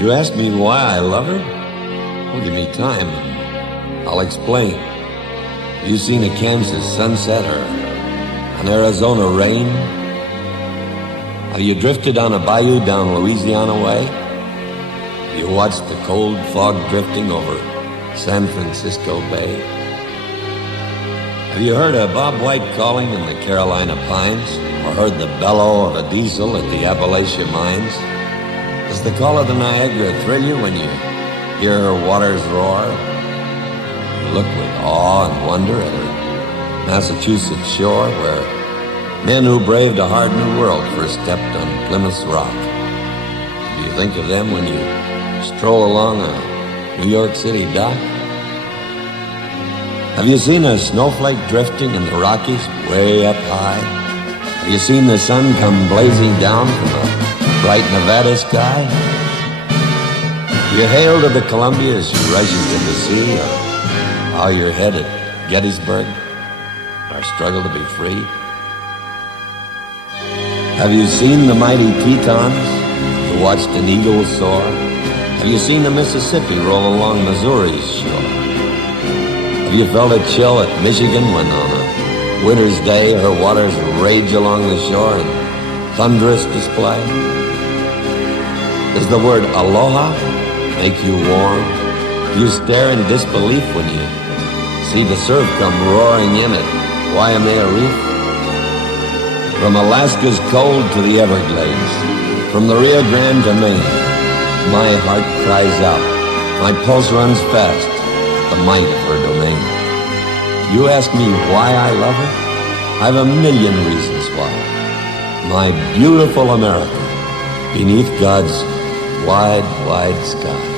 You ask me why I love her? Well, give me time, and I'll explain. You seen a Kansas sunset or an Arizona rain? Have you drifted on a bayou down Louisiana way? Have you watched the cold fog drifting over San Francisco Bay? Have you heard a Bob White calling in the Carolina pines, or heard the bellow of a diesel at the Appalachia mines? Does the call of the Niagara thrill you when you hear her waters roar? You look with awe and wonder at her Massachusetts shore, where men who braved a hard new world first stepped on Plymouth's rock. Do you think of them when you stroll along a New York City dock? Have you seen a snowflake drifting in the Rockies way up high? Have you seen the sun come blazing down from a bright Nevada sky? You hail to the Columbia as she rushes to the sea, or bow your head at Gettysburg, our struggle to be free? Have you seen the mighty Tetons who watched an eagle soar? Have you seen the Mississippi roll along Missouri's shore? Have you felt a chill at Michigan when on a winter's day her waters rage along the shore in thunderous display? Does the word aloha make you warm? Do you stare in disbelief when you see the surf come roaring in at Waimea Reef? From Alaska's cold to the Everglades, from the Rio Grande to Maine, my heart cries out, my pulse runs fast, the might of her domain. You ask me why I love her? I've a million reasons why. My beautiful America, beneath God's wide, wide sky.